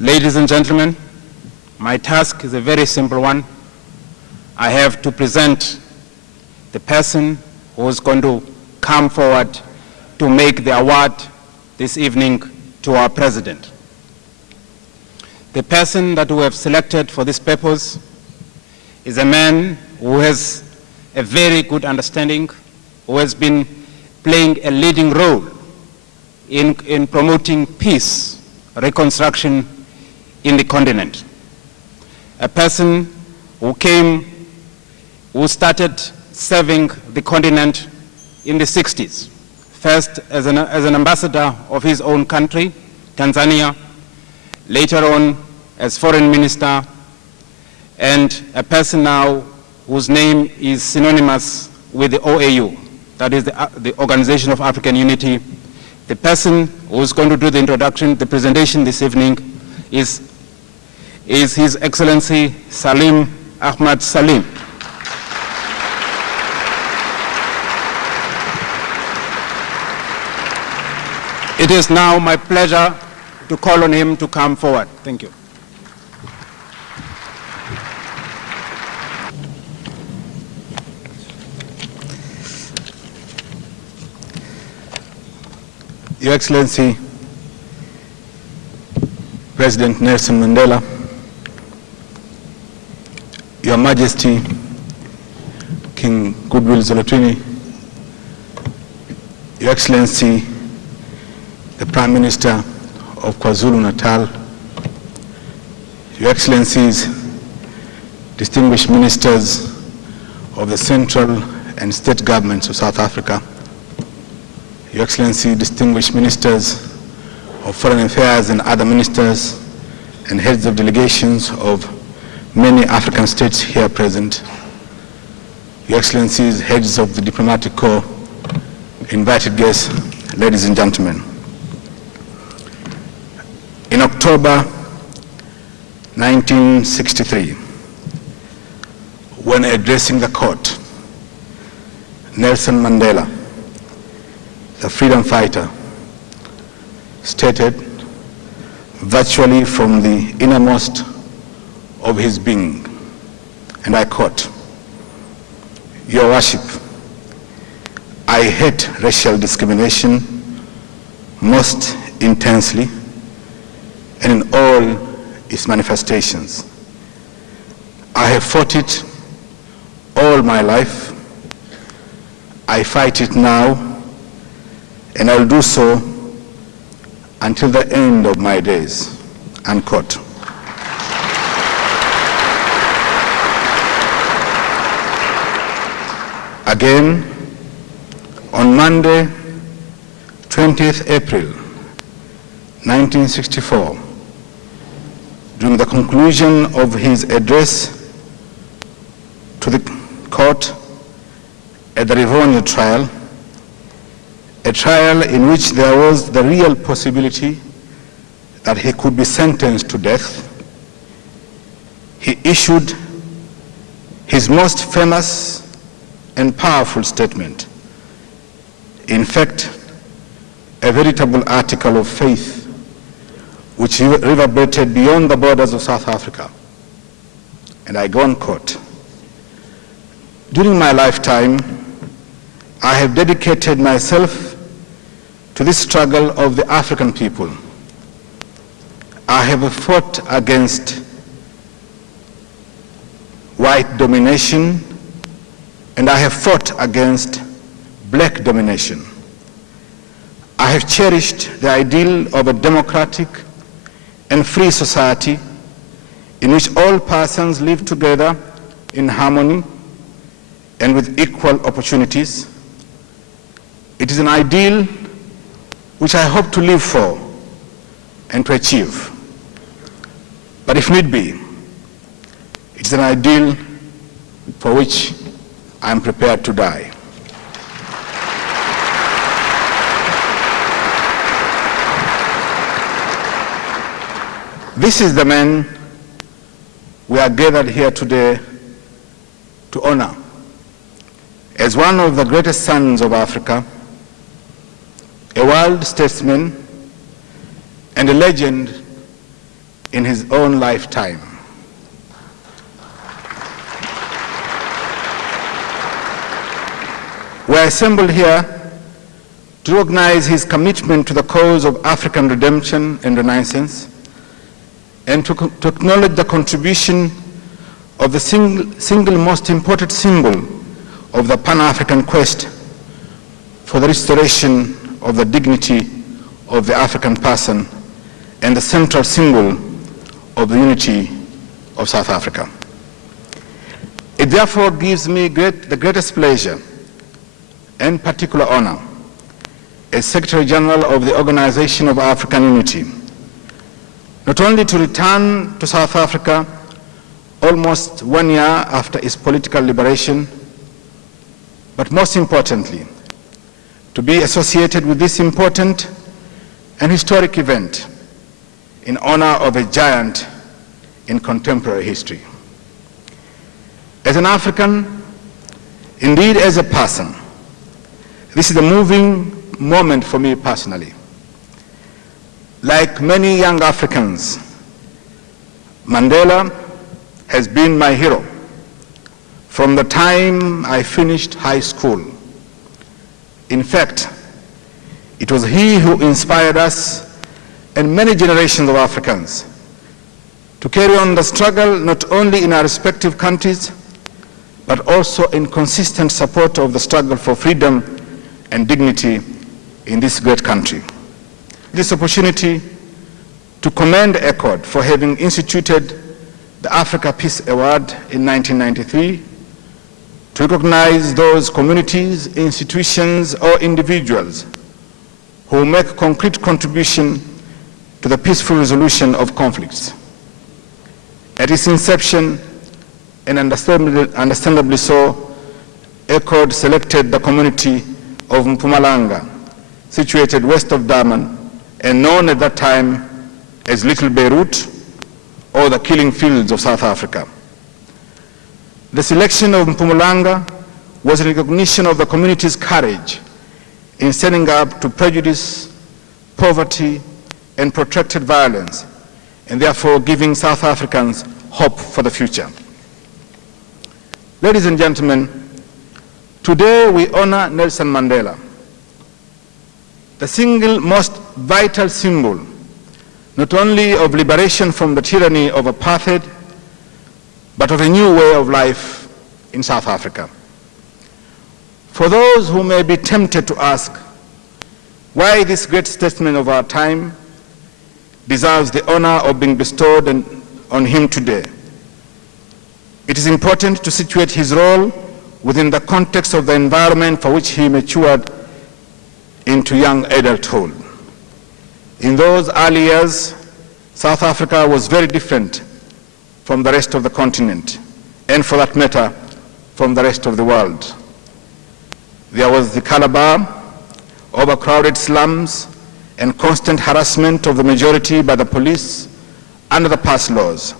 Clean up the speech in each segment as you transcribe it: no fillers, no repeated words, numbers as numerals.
Ladies and gentlemen, my task is a very simple one. I have to present the person who is going to come forward to make the award this evening to our President. The person that we have selected for this purpose is a man who has a very good understanding, who has been playing a leading role in promoting peace, reconstruction in the continent. A person who started serving the continent in the 60s, first as an ambassador of his own country, Tanzania, later on as foreign minister, and a person now whose name is synonymous with the OAU, that is the Organization of African Unity. The person who's going to do the introduction, the presentation this evening is His Excellency Salim Ahmad Salim. It is now my pleasure to call on him to come forward. Thank you. Your Excellency, President Nelson Mandela, Your Majesty, King Goodwill Zwelithini, Your Excellency, the Prime Minister of KwaZulu-Natal, Your Excellencies, distinguished ministers of the central and state governments of South Africa, Your Excellency, distinguished ministers of foreign affairs and other ministers and heads of delegations of many African states here present, Your Excellencies, heads of the diplomatic corps, invited guests, ladies and gentlemen. In October 1963, when addressing the court, Nelson Mandela, the freedom fighter, stated virtually from the innermost of his being, and I quote, "Your Worship, I hate racial discrimination most intensely and in all its manifestations. I have fought it all my life. I fight it now, and I will do so until the end of my days," unquote. Again, on Monday, 20th April, 1964, during the conclusion of his address to the court at the Rivonia trial, a trial in which there was the real possibility that he could be sentenced to death, he issued his most famous and powerful statement. In fact, a veritable article of faith which reverberated beyond the borders of South Africa. And I go on quote, "During my lifetime, I have dedicated myself to this struggle of the African people. I have fought against white domination, and I have fought against black domination. I have cherished the ideal of a democratic and free society in which all persons live together in harmony and with equal opportunities. It is an ideal which I hope to live for and to achieve. But if need be, it is an ideal for which I am prepared to die." This is the man we are gathered here today to honor as one of the greatest sons of Africa, a world statesman and a legend in his own lifetime. We're assembled here to recognize his commitment to the cause of African redemption and renaissance, and to acknowledge the contribution of the single most important symbol of the Pan-African quest for the restoration of the dignity of the African person and the central symbol of the unity of South Africa. It therefore gives me the greatest pleasure and particular honor as Secretary General of the Organization of African Unity, not only to return to South Africa almost 1 year after its political liberation, but most importantly, to be associated with this important and historic event in honor of a giant in contemporary history. As an African, indeed as a person, this is a moving moment for me personally. Like many young Africans, Mandela has been my hero from the time I finished high school. In fact, it was he who inspired us and many generations of Africans to carry on the struggle not only in our respective countries, but also in consistent support of the struggle for freedom and dignity in this great country. This opportunity to commend ECOWAD for having instituted the Africa Peace Award in 1993 to recognize those communities, institutions, or individuals who make concrete contribution to the peaceful resolution of conflicts. At its inception, and understandably so, ECOWAD selected the community of Mpumalanga, situated west of Durban, and known at that time as Little Beirut, or the killing fields of South Africa. The selection of Mpumalanga was a recognition of the community's courage in standing up to prejudice, poverty, and protracted violence, and therefore giving South Africans hope for the future. Ladies and gentlemen, today we honor Nelson Mandela, the single most vital symbol not only of liberation from the tyranny of apartheid, but of a new way of life in South Africa. For those who may be tempted to ask why this great statesman of our time deserves the honor of being bestowed on him today, it is important to situate his role within the context of the environment for which he matured into young adulthood. In those early years, South Africa was very different from the rest of the continent, and for that matter, from the rest of the world. There was the Calabar, overcrowded slums, and constant harassment of the majority by the police under the pass laws.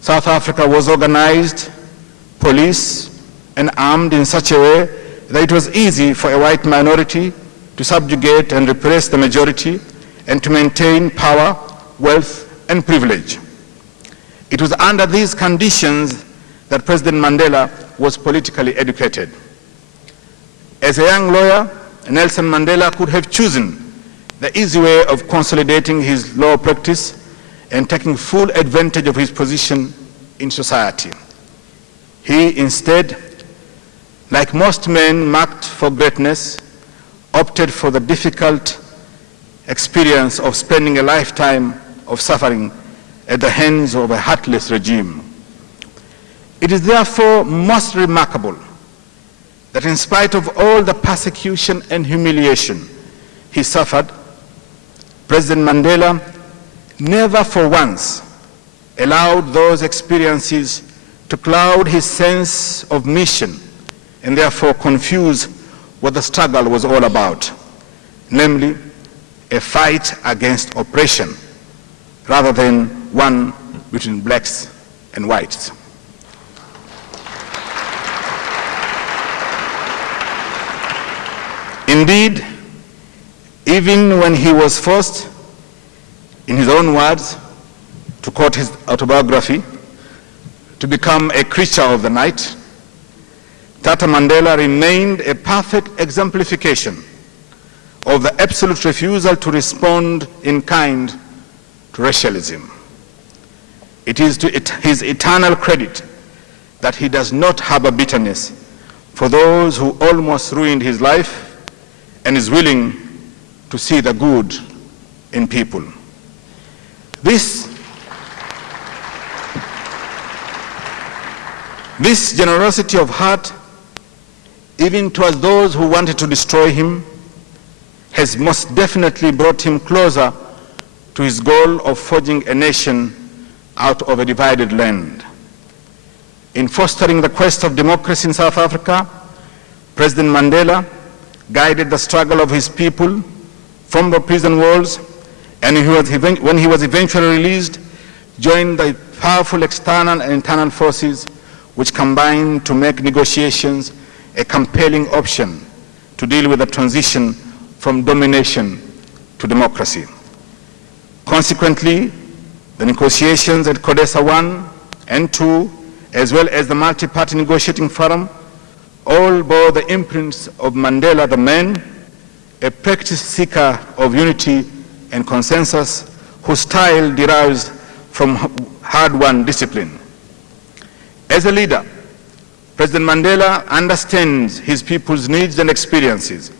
South Africa was organized, policed, and armed in such a way that it was easy for a white minority to subjugate and repress the majority and to maintain power, wealth, and privilege. It was under these conditions that President Mandela was politically educated. As a young lawyer, Nelson Mandela could have chosen the easy way of consolidating his law practice and taking full advantage of his position in society. He instead, like most men marked for greatness, opted for the difficult experience of spending a lifetime of suffering at the hands of a heartless regime. It is therefore most remarkable that in spite of all the persecution and humiliation he suffered, President Mandela never for once allowed those experiences to cloud his sense of mission and therefore confuse what the struggle was all about, namely a fight against oppression rather than one between blacks and whites. Indeed, even when he was forced, in his own words, to quote his autobiography, to become a creature of the night, Tata Mandela remained a perfect exemplification of the absolute refusal to respond in kind to racialism. It is to his eternal credit that he does not harbor bitterness for those who almost ruined his life and is willing to see the good in people. This generosity of heart, even towards those who wanted to destroy him, has most definitely brought him closer to his goal of forging a nation out of a divided land. In fostering the quest of democracy in South Africa, President Mandela guided the struggle of his people from the prison walls, and when he was eventually released, joined the powerful external and internal forces which combined to make negotiations a compelling option to deal with the transition from domination to democracy. Consequently, the negotiations at CODESA 1 and 2, as well as the multi-party negotiating forum, all bore the imprints of Mandela the man, a practice seeker of unity and consensus, whose style derives from hard-won discipline. As a leader, President Mandela understands his people's needs and experiences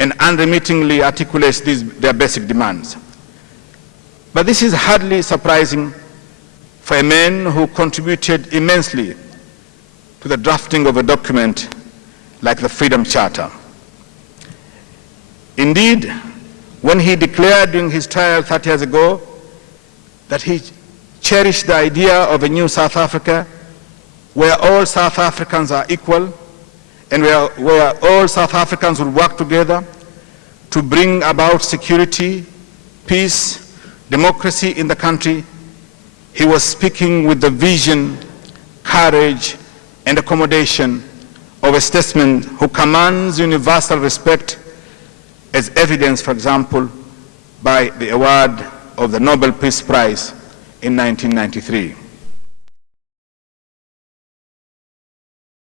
and unremittingly articulates their basic demands. But this is hardly surprising for a man who contributed immensely to the drafting of a document like the Freedom Charter. Indeed, when he declared during his trial 30 years ago that he cherished the idea of a new South Africa where all South Africans are equal and where all South Africans will work together to bring about security, peace, democracy in the country, he was speaking with the vision, courage, and accommodation of a statesman who commands universal respect, as evidenced, for example, by the award of the Nobel Peace Prize in 1993.